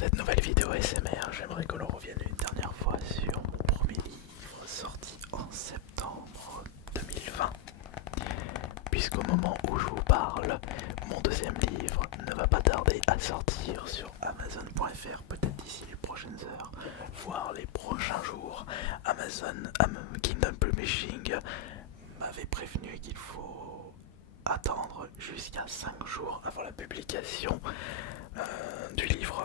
cette nouvelle vidéo SMR, j'aimerais que l'on revienne une dernière fois sur mon premier livre sorti en septembre 2020. Puisqu'au moment où je vous parle, mon deuxième livre ne va pas tarder à sortir sur Amazon.fr, peut-être d'ici les prochaines heures, voire les prochains jours. Kindle Publishing m'avait prévenu qu'il faut attendre jusqu'à 5 jours avant la publication du livre.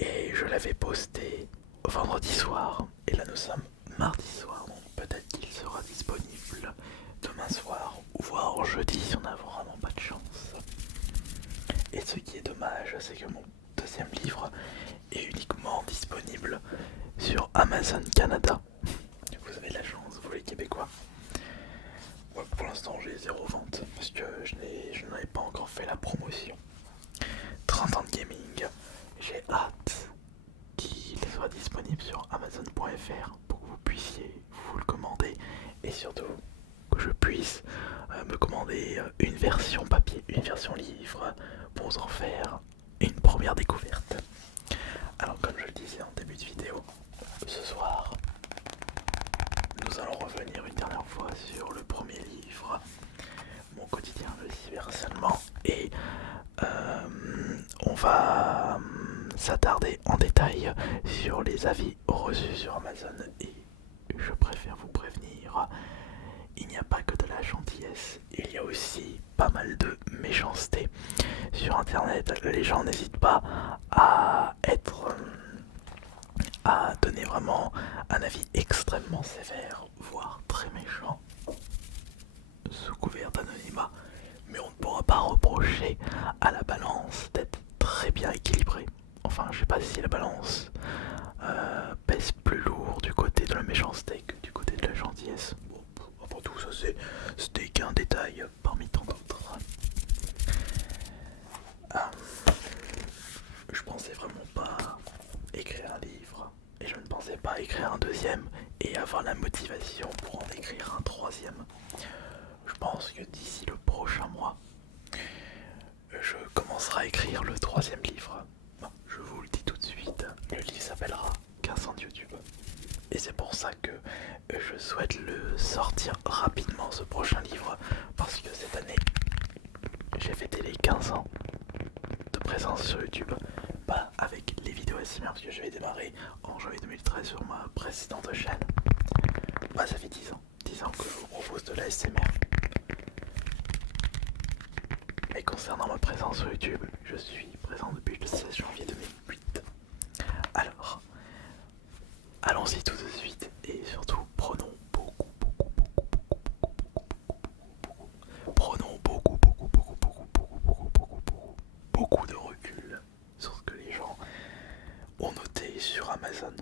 Et je l'avais posté vendredi soir, et là nous sommes mardi soir, donc peut-être qu'il sera disponible demain soir, ou voire jeudi si on n'a vraiment pas de chance. Et ce qui est dommage, c'est que mon deuxième livre est uniquement disponible sur Amazon Canada. Vous avez de la chance, vous les Québécois. Ouais, pour l'instant j'ai 0 vente, parce que je n'en ai pas encore fait la promotion. 30 ans de gaming, j'ai hâte qu'il soit disponible sur Amazon.fr pour que vous puissiez vous le commander et surtout que je puisse me commander une version papier, une version livre pour vous en faire une première découverte. Alors comme je le disais en début de vidéo, ce soir nous allons revenir une dernière fois sur le premier livre, Mon quotidien de cyberharcèlement, et on va s'attarder en détail sur les avis reçus sur Amazon. Et je préfère vous prévenir, il n'y a pas que de la gentillesse, il y a aussi pas mal de méchanceté sur internet. Les gens n'hésitent pas à à donner vraiment un avis extrêmement sévère, voire très méchant, sous couvert d'anonymat. Mais on ne pourra pas reprocher à la balance d'être très bien équilibrée. Enfin, je sais pas si la balance pèse plus lourd du côté de la méchanceté que du côté de la gentillesse. Bon, après tout, ça c'était qu'un détail parmi tant d'autres. Je pensais vraiment pas écrire un livre, et je ne pensais pas écrire un deuxième et avoir la motivation pour en écrire un troisième. Je pense que d'ici le prochain mois, je commencerai à écrire le troisième livre. Bon, je vous le dis tout de suite, le livre s'appellera 15 ans de YouTube. Et c'est pour ça que je souhaite le sortir rapidement, ce prochain livre, parce que cette année, j'ai fêté les 15 ans de présence sur YouTube. Pas avec les vidéos SMR, parce que j'avais démarré en janvier 2013 sur ma précédente chaîne. Bah, ça fait 10 ans. 10 ans que je vous propose de la SMR. Et concernant ma présence sur YouTube, je suis présent depuis le 16 janvier 2008. Alors, allons-y tout de suite et surtout prenons beaucoup de recul sur ce que les gens ont noté sur Amazon.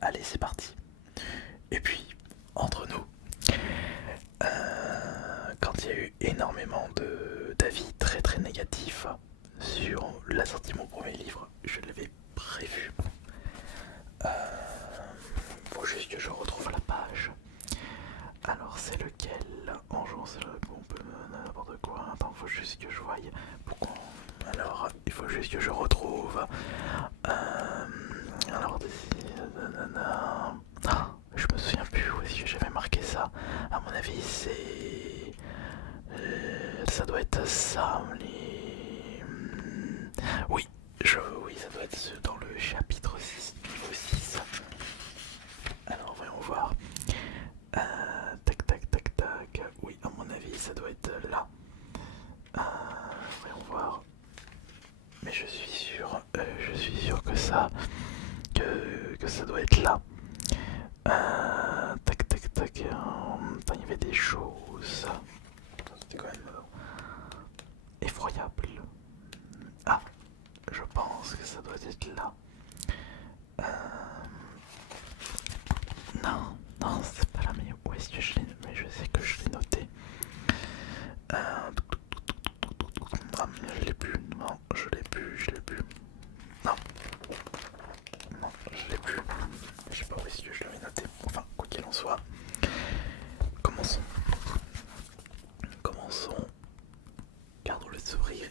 Allez, c'est parti. Et puis, entre nous, quand il y a eu énormément d'avis très négatifs sur la sortie de mon premier livre, je l'avais prévu. Faut juste que je retrouve la page. Alors c'est lequel? En jouant c'est le on peut n'importe quoi. Attends, faut juste que je voie. Pourquoi? Alors il faut juste que je retrouve. Alors je me souviens plus où est-ce que j'avais marqué ça. À mon avis c'est ça doit être ça. Oui, oui, ça doit être dans le chapitre 6, niveau 6. Alors voyons voir. Tac. Oui, à mon avis, ça doit être là. Voyons voir. Mais je suis sûr que ça, que ça doit être là. Tac. Il y avait des choses. C'était quand même effroyable. Ah, je pense que ça doit être là. Non, c'est pas là, mais où est-ce que je l'ai noté? Mais je sais que je l'ai noté. Je l'ai plus. Non, je l'ai plus. Non, je l'ai plus. Je sais pas où est-ce que je l'avais noté. Enfin, quoi qu'il en soit, commençons. Gardons le sourire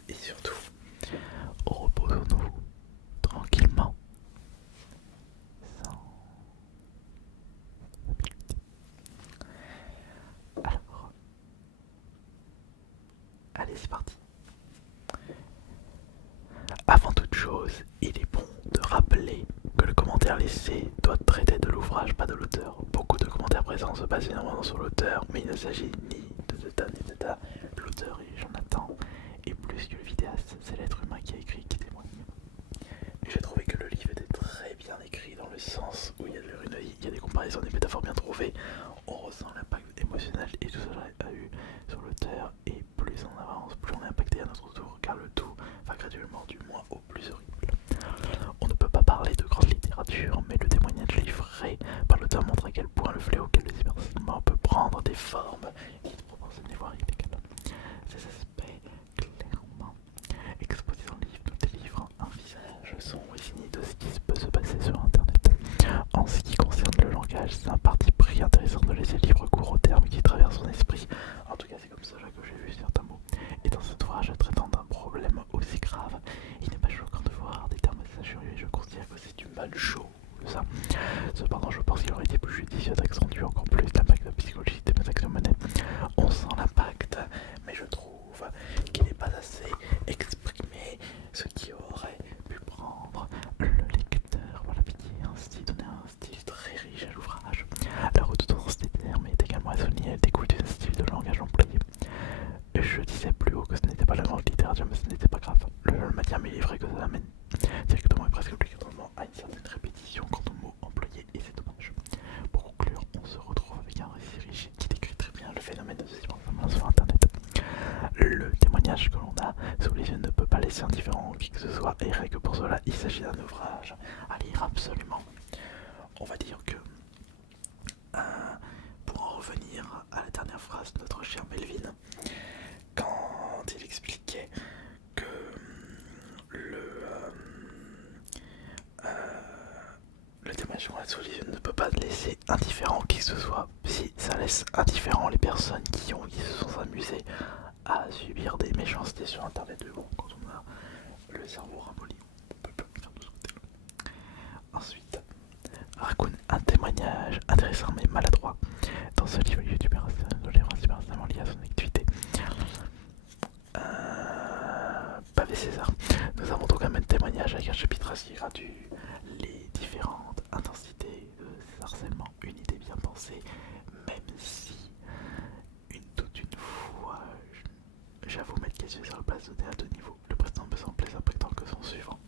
parti. Avant toute chose, il est bon de rappeler que le commentaire laissé doit traiter de l'ouvrage, pas de l'auteur. Beaucoup de commentaires présents se basent énormément sur l'auteur, mais il ne s'agit ni de Deta ni de Deta. L'auteur est Jonathan, et plus que le vidéaste, c'est l'être humain qui a écrit qui témoigne. J'ai trouvé que le livre était très bien écrit dans le sens où il y a des comparaisons, des métaphores bien trouvées. On ressent l'impact émotionnel et tout ça a eu sur l'auteur, et plus on avance, plus on est impacté à notre tour, car le tout va graduellement du moins au plus horrible. On ne peut pas parler de grande littérature, mais le témoignage livré par l'auteur montre à quel point le fléau qu'est le cyberharcèlement peut prendre des formes disproportionnées voire illégales. Ces aspects clairement exposés dans le livre nous délivrent un visage sombre et fini de ce qui peut se passer sur internet. En ce qui concerne le langage, c'est un parti pris intéressant de laisser libre cours aux termes qui traversent son esprit. En tout cas, c'est comme ça que j'ai vu certains mots. Et dans cet ouvrage traitant d'un problème aussi grave, il n'est pas choquant de voir des termes injurieux et je considère que c'est une bonne chose. Cependant, je pense qu'il aurait été plus judicieux d'accentuer encore plus l'impact psychologique des actions menées. On sent l'impact, mais je trouve qu'il n'est pas assez exprimé, ce qui aurait pu prendre le lecteur. Voilà, donner un style très riche à l'ouvrage. La redondance des termes est également associée à découle d'un style de langage employé. Je disais plus haut que ce n'était pas la grande littérature, mais ce n'était pas grave. Le matière m'est livré que ça amène directement et presque obligatoirement à une certaine répétition quant aux mots employés, et c'est dommage. Pour conclure, on se retrouve avec un récit riche qui décrit très bien le phénomène de cyberharcèlement sur internet. Le témoignage que l'on a sous les yeux ne peut pas laisser indifférent qui que ce soit, et rien que pour cela, il s'agit d'un ouvrage à lire absolument. On va dire que, pour en revenir à la dernière phrase de notre cher Melvin, quand il expliquait que le témoignage qu'on a sous les yeux ne peut pas laisser indifférent qui que ce soit. Si ça laisse indifférent les personnes qui se sont amusées à subir des méchancetés sur internet, bon, quand on a le cerveau ramolli, on peut plus faire de ce côté-là. Ensuite, raconte un témoignage intéressant mais maladroit. Dans ce livre, le youtubeur cyberharcèlement lié à son activité. Pavé César. Nous avons donc un même témoignage avec un chapitre qui gradue les différentes intensités de ces harcèlements. Une idée bien pensée, même si toute une fois, j'avoue mettre les yeux sur la place donnée à deux niveaux. Le précédent me semble plus impactant que son suivant.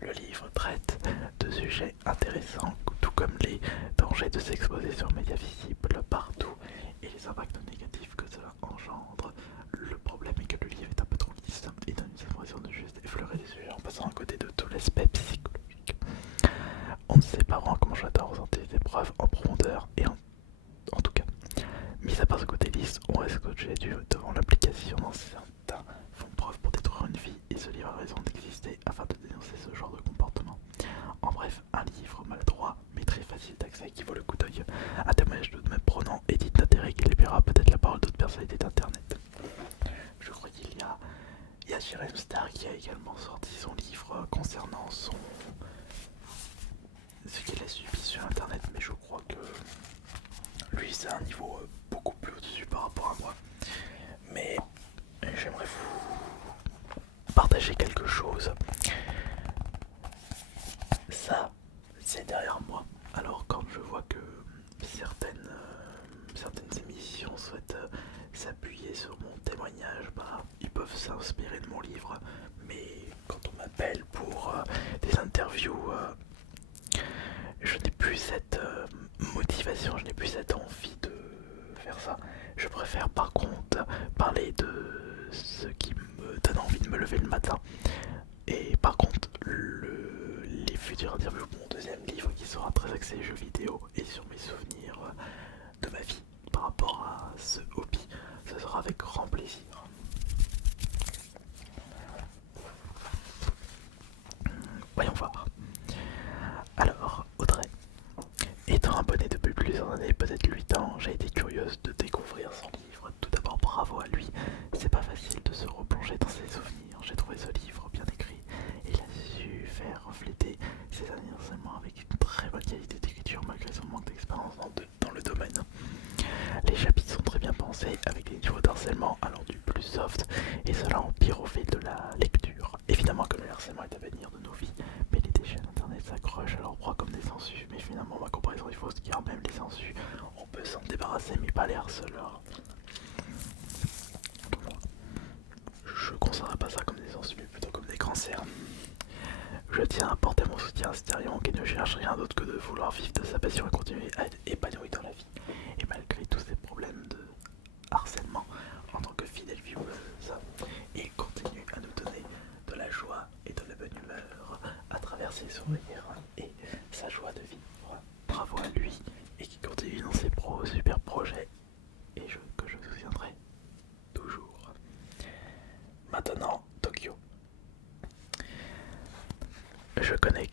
Le livre traite de sujets intéressants, tout comme les dangers de s'exposer sur médias visibles partout et les impacts négatifs que cela engendre. Le problème est que le livre est un peu trop lisse et donne une impression de juste effleurer les sujets en passant à côté de tout l'aspect psychologique. On ne sait pas vraiment comment j'adore ressentir des épreuves en profondeur et en tout cas, mis à part ce côté lisse, on reste scotché devant l'application dans certains font preuve pour détruire une vie et ce livre a raison d'exister afin de dénoncer ce genre de comportement. En bref, un livre maladroit mais très facile d'accès qui vaut le coup d'œil. Un témoignage tout de même prenant et digne d'intérêt qui libérera peut-être la parole d'autres personnalités d'internet. Je crois qu'il y a Jeremy Star qui a également sorti son livre concernant ce qu'il a subi sur internet, mais je crois que lui c'est un niveau beaucoup plus au-dessus par rapport à moi. Mais j'aimerais vous partager quelque chose. Ça, c'est derrière moi. Alors quand je vois que certaines émissions souhaitent s'appuyer sur mon témoignage, ils peuvent s'inspirer de mon livre. Mais quand on m'appelle pour des interviews, je n'ai plus cette motivation, je n'ai plus cette envie de faire ça. Je préfère par contre parler de ce qui me donne envie de me lever le matin. Et par contre, les futures interviews de mon deuxième livre qui sera très axé jeux vidéo et sur mes souvenirs de ma vie par rapport à ce hobby, ce sera avec grand plaisir. Voyons voir. Alors, Audrey, étant abonnée depuis plusieurs années, peut-être 8 ans, j'ai été curieuse de découvrir son livre. Tout d'abord, bravo à lui. C'est pas facile de se replonger dans ses souvenirs. J'ai trouvé ce livre bien écrit. Il a su faire refléter ses années d'enseignement avec une très bonne qualité d'écriture malgré son manque d'expérience dans le domaine. Les chapitres sont très bien pensés avec des niveaux d'harcèlement allant du plus soft, et cela empire au fil de la lecture. Évidemment que le harcèlement est à venir de nos vies, mais les déchets d'internet s'accrochent à leur proie comme des sangsues. Mais finalement, ma comparaison est fausse, car même les sangsues, on peut s'en débarrasser, mais pas les harceleurs. Je ne considère pas ça comme des sangsues, mais plutôt comme des cancers. Je tiens à apporter mon soutien à Stérion qui ne cherche rien d'autre que de vouloir vivre de sa passion et continuer à être épanoui dans la vie. Et malgré tous ces problèmes de harcèlement, en tant que fidèle vieweuse, il continue à nous donner de la joie et de la bonne humeur à travers ses sourires et sa joie de vivre. Bravo à lui et qui continue dans ses super projets et que je soutiendrai toujours. Maintenant, Tokyo. Je connais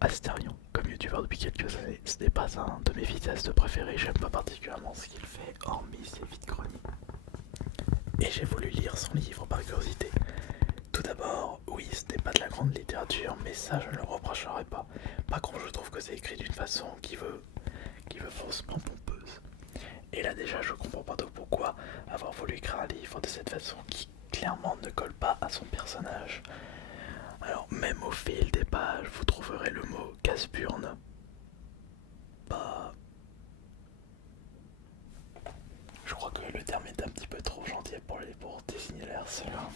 Astérion comme youtubeur depuis quelques années. Ce n'est pas un de mes vidéastes préférés, j'aime pas particulièrement ce qu'il fait, hormis ses vides chroniques. Et j'ai voulu lire son livre par curiosité. Tout d'abord, oui, ce n'est pas de la grande littérature, mais ça je ne le reprocherai pas. Par contre, je trouve que c'est écrit d'une façon qui veut faussement pompeuse. Et là déjà, je comprends pas pourquoi avoir voulu écrire un livre de cette façon qui clairement ne colle pas à son personnage. Alors même au fil des pages, vous trouverez le mot casse-burne. Bah... Je crois que le terme est un petit peu trop gentil pour désigner les harceleurs.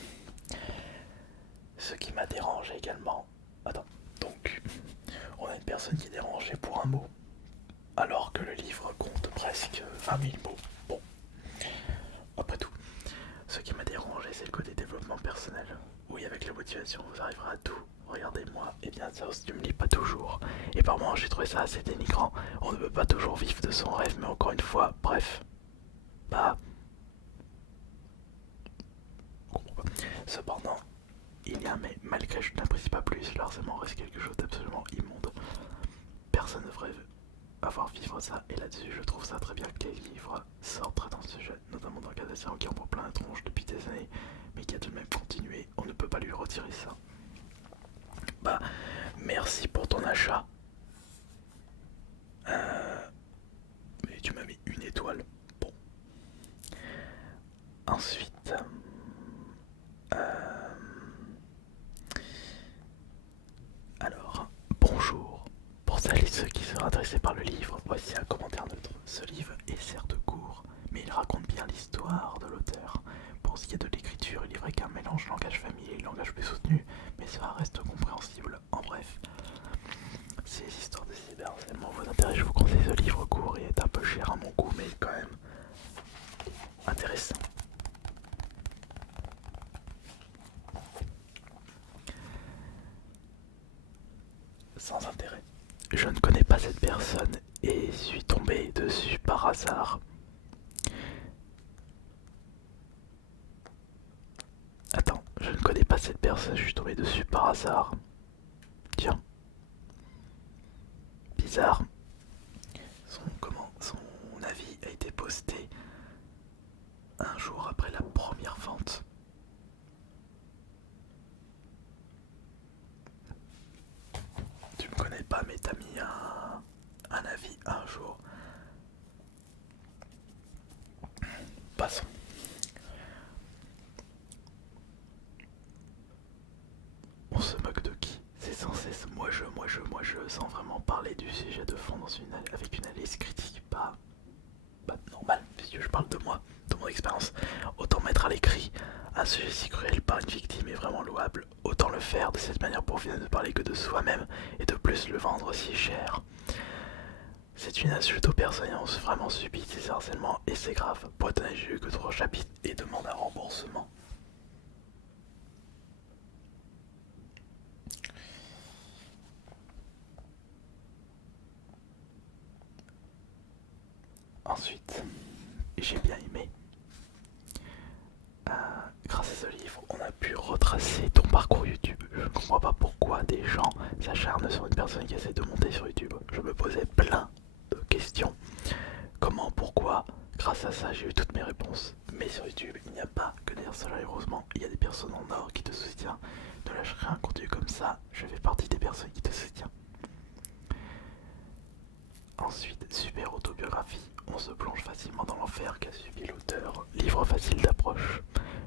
Ce qui m'a dérangé également... Attends, donc... On a une personne qui est dérangée pour un mot. Alors que le livre compte presque 20 000 mots. Bon, après tout. Ce qui m'a dérangé, c'est le côté développement personnel. Oui, avec la motivation, vous arriverez à tout. Regardez-moi, et bien ça ne me lit pas toujours. Et par moments, j'ai trouvé ça assez dénigrant. On ne peut pas toujours vivre de son rêve, mais encore une fois, bref. Bah... Cependant, il y a un mais, malgré je n'apprécie pas plus, le harcèlement reste quelque chose d'absolument immonde. Personne ne devrait avoir vivre ça, et là-dessus je trouve ça très bien que les livres sortent dans ce sujet, notamment dans le cas d'Astérion qui en prend plein la tronche depuis des années, mais qui a tout de même continué, on ne peut pas lui retirer ça. Bah, merci pour ton achat. Mais tu m'as mis une étoile. Bon. Ensuite... Alors, bonjour. Pour celles et ceux qui seraient intéressés par le livre, voici un commentaire neutre. Ce livre est certes court, mais il raconte bien l'histoire de l'auteur. Pour ce qui est de l'écriture, il est vrai qu'un mélange langage familier et langage plus soutenu, mais cela reste compréhensible. En bref, si les histoires de cyberharcèlement vous intéressent, je vous conseille ce livre court et est un peu cher à mon goût, mais quand même intéressant. Sans intérêt. Je ne connais pas cette personne et suis tombé dessus par hasard. Attends, je ne connais pas cette personne, je suis tombé dessus par hasard. Tiens. Bizarre. Son avis a été posté un jour après la première vente. Tu me connais pas, mais t'as mis un avis un jour. Passons. On se moque de qui? C'est sans cesse moi je, sans vraiment parler du sujet de fond avec une analyse critique. Pas normal, puisque je parle de moi, de mon expérience. Autant mettre à l'écrit un sujet si cruel par une victime est vraiment louable. Autant le faire de cette manière pour finalement ne parler que de soi-même et de plus le vendre si cher. C'est une insulte aux personnes ayant vraiment subi ces harcèlements et c'est grave. Pour être honnête, j'ai eu que 3 chapitres et demande un remboursement. Ensuite, j'ai bien aimé. Grâce à ce livre, on a pu retracer ton parcours YouTube. Je ne comprends pas pourquoi des gens s'acharnent sur une personne qui essaie de monter sur YouTube. Je me posais plein de questions. Comment, pourquoi? Grâce à ça, j'ai eu toutes mes réponses. Mais sur YouTube, il n'y a pas que des harceleurs, heureusement. Il y a des personnes en or qui te soutiennent. Ne lâche rien un contenu comme ça, je fais partie des personnes qui te soutiennent. Ensuite, super autobiographie. on se plonge facilement dans l'enfer qu'a subi l'auteur. Livre facile d'approche.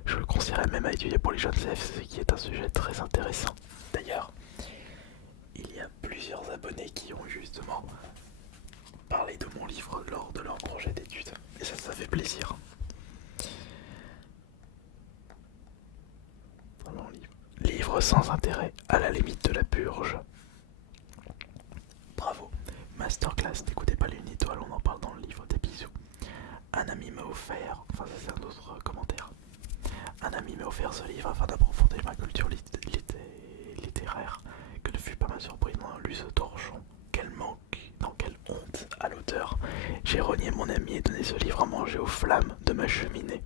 Je le conseillerais même à étudier pour les jeunes CFC, qui est un sujet très intéressant. D'ailleurs, il y a plusieurs abonnés qui ont justement parlé de mon livre lors de leur projet d'étude. Et ça fait plaisir. Livre sans intérêt, à la limite de la purge. Bravo. Masterclass, n'écoutez pas l'Unitoile, on en parle dans le livre, des bisous. Un ami m'a offert, enfin ça c'est un autre commentaire. Un ami m'a offert ce livre afin d'approfondir ma culture littéraire, que ne fut pas ma surprise en lu ce torchon. Quel manque, non quelle honte à l'auteur. J'ai renié mon ami et donné ce livre à manger aux flammes de ma cheminée.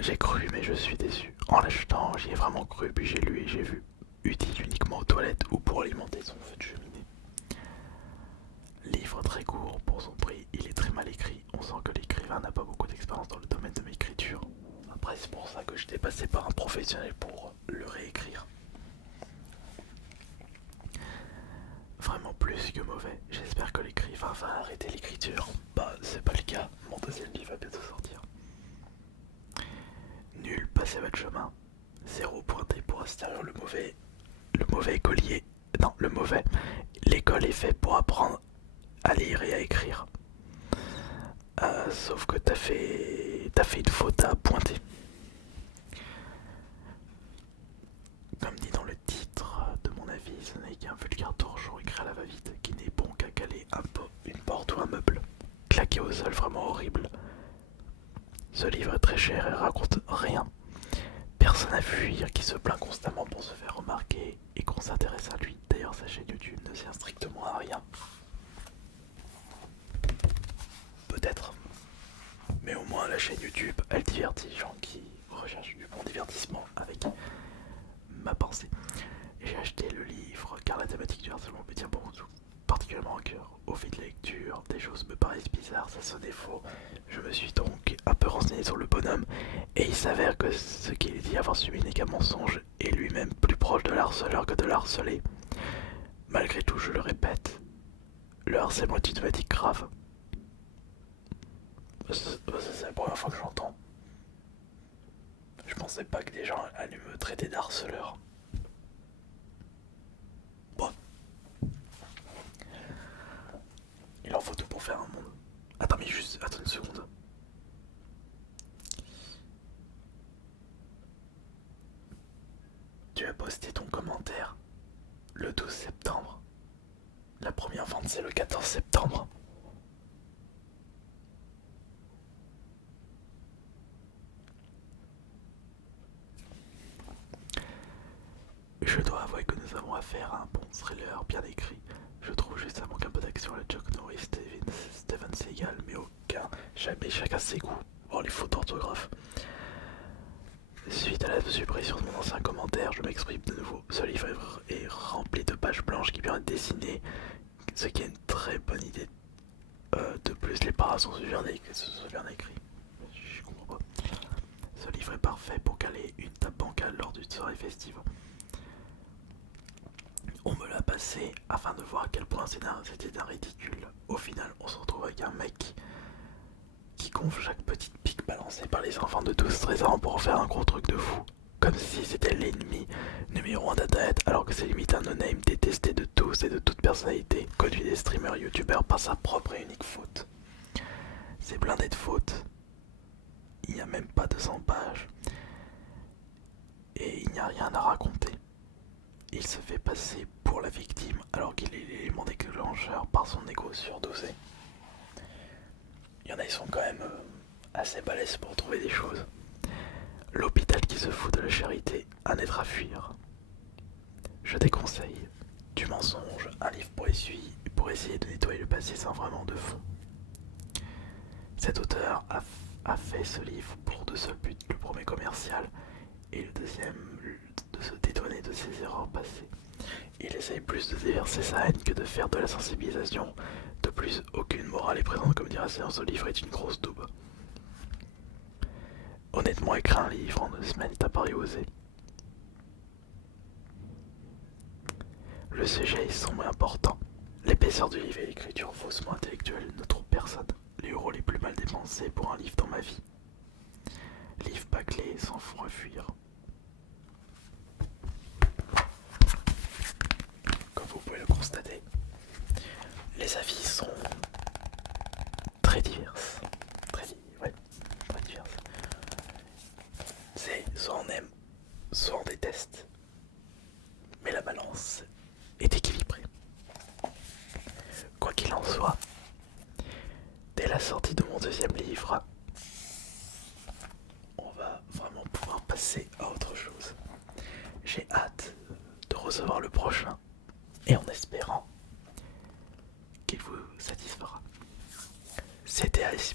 J'ai cru mais je suis déçu. En l'achetant, j'y ai vraiment cru, puis j'ai lu et j'ai vu. Utile uniquement aux toilettes ou pour alimenter son feu de cheminée. Livre très court pour son prix, il est très mal écrit. On sent que l'écrivain n'a pas beaucoup d'expérience dans le domaine de l'écriture. Après c'est pour ça que j'étais passé par un professionnel pour le réécrire. Vraiment plus que mauvais. J'espère que l'écrivain va arrêter l'écriture. Bah c'est pas le cas, mon deuxième livre va bientôt sortir. Nul, passez votre chemin. 0 pointé pour Astérion le mauvais écolier. Non, le mauvais. L'école est faite pour apprendre à lire et à écrire. Sauf que t'as fait une faute à pointer. Comme dit dans le titre, de mon avis, ce n'est qu'un vulgaire torchon écrit à la va-vite qui n'est bon qu'à caler une porte ou un meuble. Claqué au sol, vraiment horrible. Ce livre est très cher et raconte rien. Personne à fuir, qui se plaint constamment pour se faire remarquer et qu'on s'intéresse à lui. D'ailleurs, sa chaîne YouTube ne sert strictement à rien. Peut-être. Mais au moins la chaîne YouTube, elle divertit les gens qui recherchent du bon divertissement avec ma pensée. J'ai acheté le livre car la thématique du harcèlement me tient particulièrement à cœur. Au fil de la lecture, des choses me paraissent bizarres, ça sonnait faux. Je me suis donc un peu renseigné sur le bonhomme et il s'avère que ce qu'il dit avoir subi n'est qu'un mensonge et lui-même plus proche de l'harceleur que de l'harcelé. Malgré tout, je le répète, le harcèlement est une thématique grave. C'est la première fois que j'entends. Je pensais pas que des gens allaient me traiter d'harceleur. Bon. Il en faut tout pour faire un monde. Attends, mais juste, attends une seconde. Tu as posté ton commentaire le 12 septembre. La première vente, c'est le 14 septembre. Je dois avouer que nous avons affaire à un bon thriller bien écrit. Je trouve juste ça manque un peu d'action à la Chuck Norris, Steven Seagal, mais aucun. Jamais chacun ses goûts. Bon, les fautes d'orthographe. Suite à la suppression de mon ancien commentaire, je m'exprime de nouveau. Ce livre est rempli de pages blanches qui permettent de dessiner, ce qui est une très bonne idée. De plus, les paras sont super bien écrits. Je comprends pas. Ce livre est parfait pour caler une table bancale lors d'une soirée festive. On me l'a passé afin de voir à quel point c'était un ridicule. Au final, on se retrouve avec un mec qui gonfle chaque petite pique balancée par les enfants de 12-13 ans pour en faire un gros truc de fou. Comme si c'était l'ennemi numéro 1 d'internet, alors que c'est limite un no-name détesté de tous et de toute personnalité, connu des streamers youtubeurs par sa propre et unique faute. C'est blindé de fautes. Il n'y a même pas 200 pages. Et il n'y a rien à raconter. Il se fait passer pour la victime alors qu'il est l'élément déclencheur par son ego surdosé. Il y en a, ils sont quand même assez balèzes pour trouver des choses. L'hôpital qui se fout de la charité, un être à fuir. Je déconseille. Du mensonge, un livre pour essayer de nettoyer le passé sans vraiment de fond. Cet auteur a fait ce livre pour deux seuls buts. Le premier commercial et le deuxième de se dédouaner de ses erreurs passées. Il essaye plus de déverser sa haine que de faire de la sensibilisation. De plus, aucune morale est présente, comme dirait Séance. Ce livre est une grosse daube. Honnêtement, écrire un livre en 2 semaines, t'as pas osé. Le sujet est sombre et important. Les L'essor du livre et l'écriture faussement intellectuelle ne trouve personne. Les euros les plus mal dépensés pour un livre dans ma vie. Livre bâclé sans refuir. Comme vous pouvez le constater, les avis sont très divers. Très divers. C'est soit on aime, soit on déteste. Mais la balance est équilibrée. Quoi qu'il en soit, dès la sortie de mon deuxième livre, on va vraiment pouvoir passer à autre chose. J'ai hâte de recevoir le prochain et en espérant qu'il vous satisfera. C'était AS